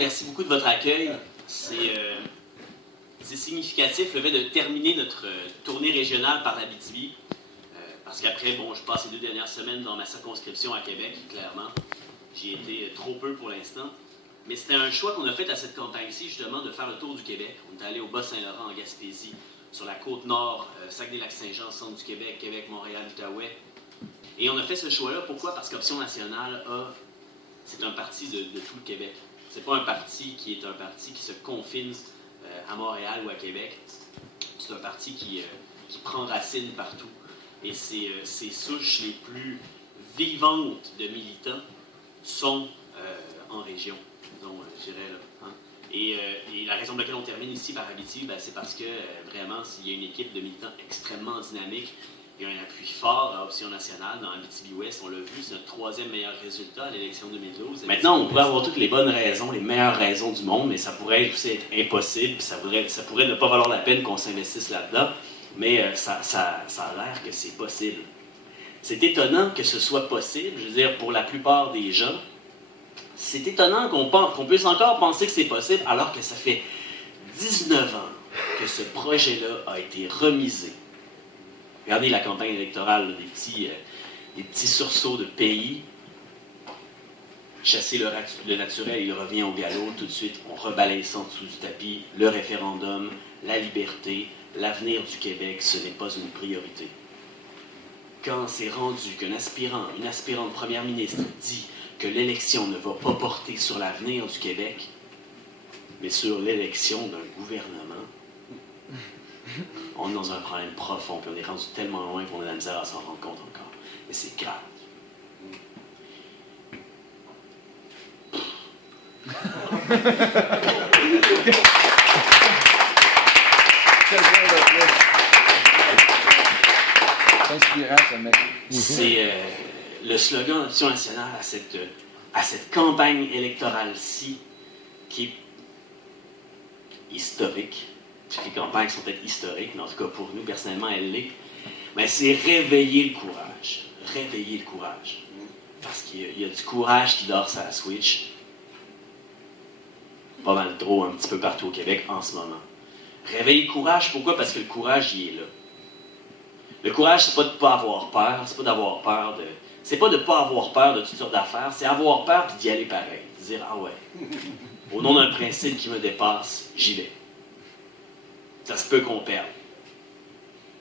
merci beaucoup de votre accueil. C'est significatif le fait de terminer notre tournée régionale par l'Abitibi. Parce qu'après, bon, je passe les 2 dernières semaines dans ma circonscription à Québec, clairement. J'y ai été trop peu pour l'instant. Mais c'était un choix qu'on a fait à cette campagne-ci, justement, de faire le tour du Québec. On est allé au Bas-Saint-Laurent, en Gaspésie, sur la côte nord, Saguenay-Lac-Saint-Jean, centre du Québec, Québec, Montréal, Outaouais. Et on a fait ce choix-là, pourquoi? Parce qu'Option nationale c'est un parti de tout le Québec. C'est pas un parti qui se confine à Montréal ou à Québec. C'est un parti qui prend racine partout. Et ses souches les plus vivantes de militants sont en région, disons, je dirais, là. Hein? Et la raison pour laquelle on termine ici par Abitibi, c'est parce que, vraiment, s'il y a une équipe de militants extrêmement dynamique, il y a un appui fort à Option nationale dans Abitibi-Ouest. On l'a vu, c'est notre 3e meilleur résultat à l'élection 2012. Maintenant, on pourrait avoir toutes les bonnes raisons, les meilleures raisons du monde, mais ça pourrait aussi être impossible, ça pourrait ne pas valoir la peine qu'on s'investisse là-dedans, mais ça a l'air que c'est possible. C'est étonnant que ce soit possible, je veux dire, pour la plupart des gens. C'est étonnant qu'on puisse encore penser que c'est possible, alors que ça fait 19 ans que ce projet-là a été remisé. Regardez la campagne électorale, des petits sursauts de pays. Chasser le naturel, il revient au galop. Tout de suite, on rebalaye ça en dessous du tapis. Le référendum, la liberté, l'avenir du Québec, ce n'est pas une priorité. Quand c'est rendu qu'une aspirante première ministre dit que l'élection ne va pas porter sur l'avenir du Québec, mais sur l'élection d'un gouvernement, on est dans un problème profond, puis on est rendu tellement loin qu'on a de la misère à s'en rendre compte encore. Mais c'est grave. C'est le slogan d'Option nationale à cette campagne électorale-ci qui est historique. Toutes les campagnes sont peut-être historiques, mais en tout cas pour nous, personnellement, elle l'est. Mais c'est réveiller le courage. Réveiller le courage. Parce qu'il y a du courage qui dort sur la Switch. Pas mal trop, un petit peu partout au Québec en ce moment. Réveiller le courage, pourquoi? Parce que le courage, il est là. Le courage, c'est pas de ne pas avoir peur, c'est pas d'avoir peur de... C'est pas de ne pas avoir peur de toutes sortes d'affaires, c'est avoir peur puis d'y aller pareil. De dire, ah ouais, au nom d'un principe qui me dépasse, j'y vais. Ça se peut qu'on perde.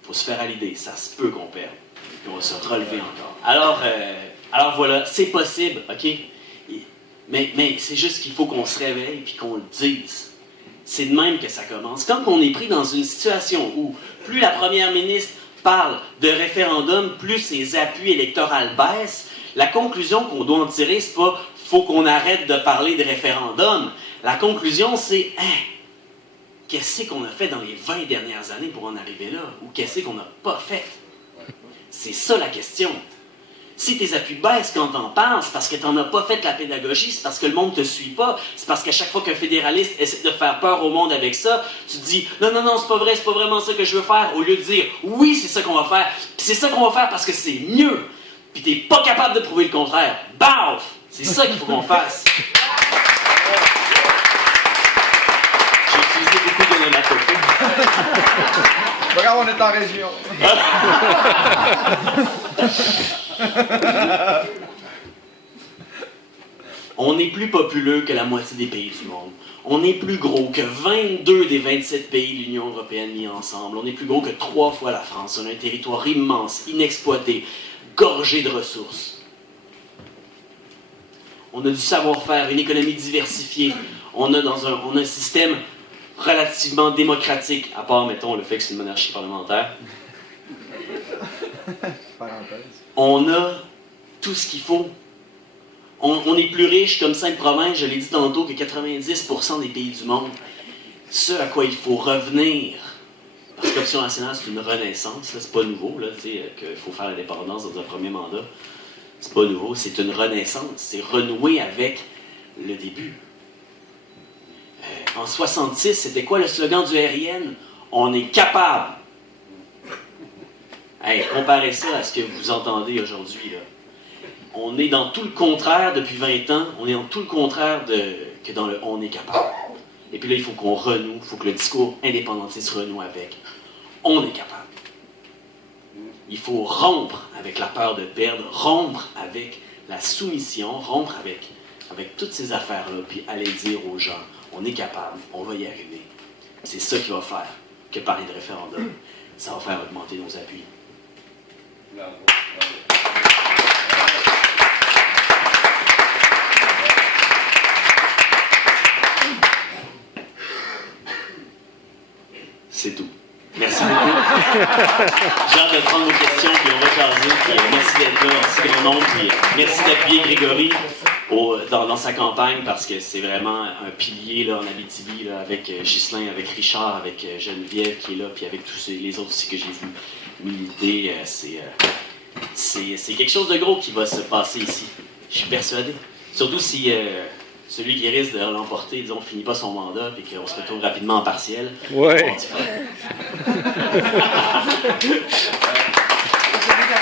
Il faut se faire à l'idée, ça se peut qu'on perde. Puis on va se relever encore. Alors voilà, c'est possible, OK? Mais c'est juste qu'il faut qu'on se réveille puis qu'on le dise. C'est de même que ça commence. Quand on est pris dans une situation où plus la première ministre parle de référendum, plus ses appuis électoraux baissent, la conclusion qu'on doit en tirer, c'est pas « faut qu'on arrête de parler de référendum ». La conclusion, c'est « qu'est-ce qu'on a fait dans les 20 dernières années pour en arriver là? Ou qu'est-ce qu'on n'a pas fait? » C'est ça la question. Si tes appuis baissent quand t'en parles, c'est parce que t'en as pas fait la pédagogie, c'est parce que le monde te suit pas, c'est parce qu'à chaque fois qu'un fédéraliste essaie de faire peur au monde avec ça, tu te dis « Non, c'est pas vrai, c'est pas vraiment ça que je veux faire », au lieu de dire « Oui, c'est ça qu'on va faire, puis c'est ça qu'on va faire parce que c'est mieux », puis t'es pas capable de prouver le contraire. Baf! C'est ça qu'il faut qu'on fasse. J'ai utilisé beaucoup d'onomatopée. Regarde, on est en région. On est plus populeux que la moitié des pays du monde. On est plus gros que 22 des 27 pays de l'Union européenne mis ensemble. On est plus gros que 3 fois la France. On a un territoire immense, inexploité, gorgé de ressources. On a du savoir-faire, une économie diversifiée. On a un système relativement démocratique, à part, mettons, le fait que c'est une monarchie parlementaire. On a tout ce qu'il faut. On est plus riche comme 5 provinces, je l'ai dit tantôt, que 90% des pays du monde. Ce à quoi il faut revenir, parce que l'Option nationale, c'est une renaissance, là, c'est pas nouveau, qu'il faut faire l'indépendance dans un premier mandat. C'est pas nouveau, c'est une renaissance, c'est renouer avec le début. En 66, c'était quoi le slogan du RIN? On est capable. Hey, comparez ça à ce que vous entendez aujourd'hui, là. On est dans tout le contraire depuis 20 ans. On est dans tout le contraire que dans le « on est capable ». Et puis là, il faut qu'on renoue, il faut que le discours indépendantiste renoue avec « on est capable ». Il faut rompre avec la peur de perdre, rompre avec la soumission, rompre avec toutes ces affaires-là, puis aller dire aux gens « on est capable, on va y arriver ». C'est ça qui va faire que parler de référendum, ça va faire augmenter nos appuis. Bravo. C'est tout. Merci beaucoup. J'ai hâte de prendre vos questions, puis on va jaser. Merci d'être là, merci grand nombre, puis merci d'appuyer Grégory dans sa campagne, parce que c'est vraiment un pilier là, en Abitibi, là, avec Ghislain, avec Richard, avec Geneviève qui est là, puis avec tous les autres aussi que j'ai vu militer. C'est quelque chose de gros qui va se passer ici. Je suis persuadé. Surtout si celui qui risque de l'emporter, disons, finit pas son mandat, puis qu'on se retrouve rapidement en partiel. Ouais.